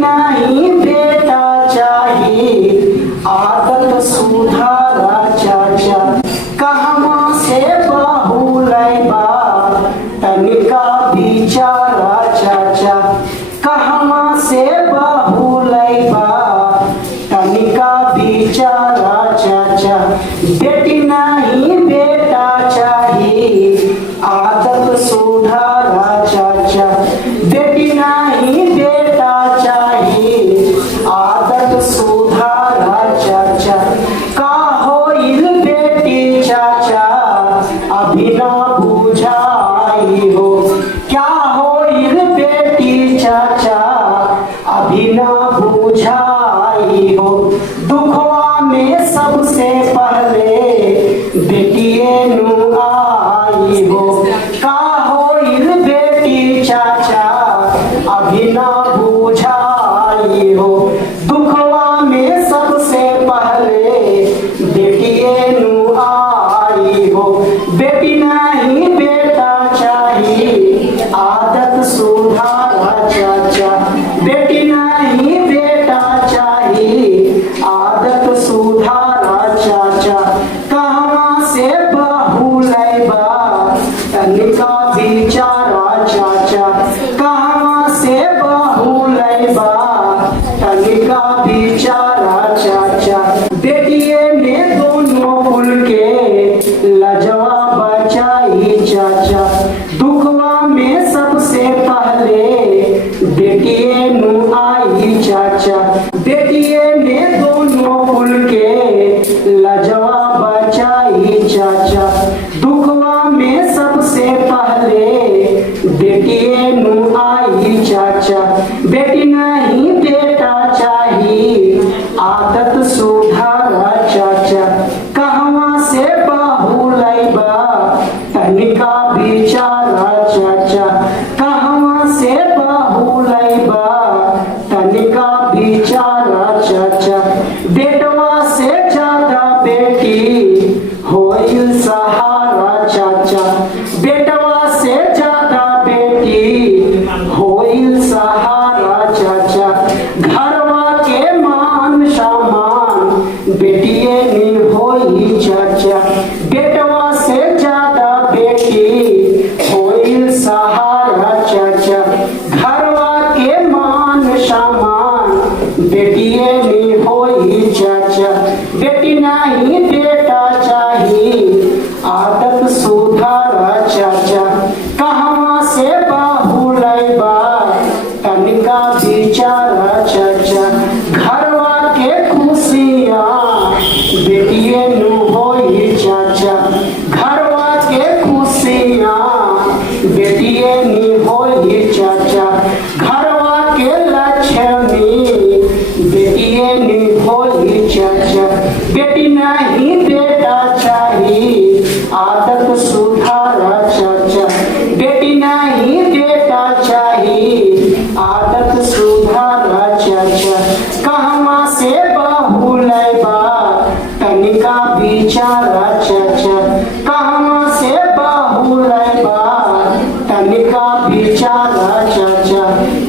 नहीं बेटा चाहिए आदत सुधारा चाचा। कहवा से बहू लैबा तनिका बिचारा चाचा। कहवा से बहू लैबा तनिका बिचारा चाचा। बेटी नहीं बेटा चाहिए आदत सुधारा चाचा। बेटी नहीं बेटा चाहिए आदत सुधारा चाचा। का होइल बेटी चाचा अभी ना बुझाई हो। क्या होइल बेटी चाचा अभी ना बुझाई हो। दुखवा में सबसे पहले बेटिए नु आई हो। का होइल बेटी चाचा अभी ना बुझाई हो। दुखवा में सबसे पहले बेटिए नु आई हो। बेटी नहीं बेटा चाहिए आदत सुधारा चाचा। बेटी नहीं बेटा चाहिए आदत सुधारा चाचा। कहवा से बहू लैबा तनिका बिचारा चाचा। कहवा से बहू लैबा तनिका बिचारा चाचा। बेटिए ने दोनों कुल के लजवा बचाई चाचा। दुखवा में सबसे पहले बेटिए नु आई चाचा। बेटिए ने दोनों कुल के लजवा बचाई चाचा। दुखवा में सबसे पहले बेटिए नु आई चाचा। बेटी नहीं बेटा चाहिए आदत सुधारा चाचा। कहवा से बहू लैबा तनिका बिचारा चाचा। कहवा से बहू लैबा तनिका बिचारा चाचा। बेटवा से ज्यादा बेटी होइल सहारा चाचा। बेटवा से ज्यादा बेटी होइल सहारा चाचा। घरवा के मान सम्मान बेटिए नी होई चाचा। बेटवा से ज्यादा बेटी होइल सहारा चाचा। घरवा के मान सम्मान बेटिए नी होई चाचा। बेटी नहीं बेटा चाहिए आदत सुधारा चाचा। कहवा से बहू लैबा तनिका बिचारा चाचा। घरवा के खुशियाँ बेटिए नु होई चाचा। घरवा के खुशियाँ बेटिए नी होई चाचा। घरवा के लक्ष्मी बेटिए नी होई चाचा। बेटी नहीं बेटा चाहिए आदत सुधारा चाचा। बेटी नहीं बेटा चाहिए आदत सुधारा चाचा। कहवा से बहू लैबा तनिका बिचारा चाचा। कहवा से बहू लैबा तनिका बिचारा चाचा।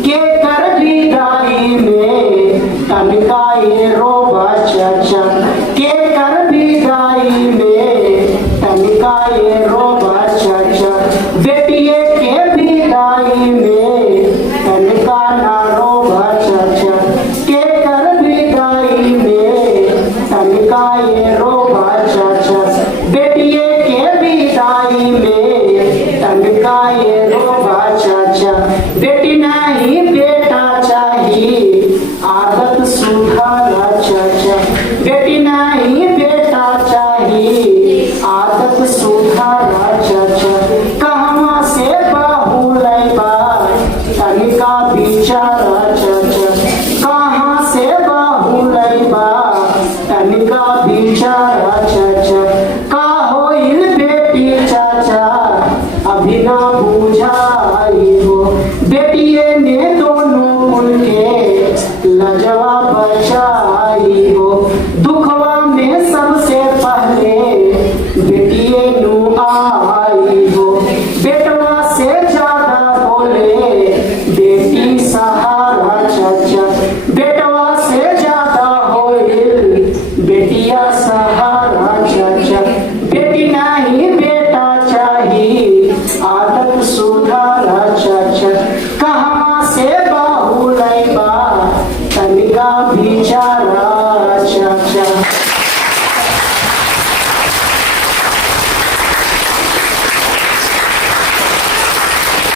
के कर विदाई में तनिका ये रोबा चाचा। के कर विदाई में तनिका ये रोबा चाचा। बेटिए के विदाई में तनिका ना रोबा चाचा। के कर विदाई में तनिका ये रोबा चाचा। बेटिए के विदाई में तनिका ये रोबा चाचा। बेटी नहीं बेटा चाहिए आदत सुधारा चाचा। बेटी नहीं बेटा चाहिए आदत सुधारा चाचा। कहवा से बहू लैबा तनिका बिचारा चाचा।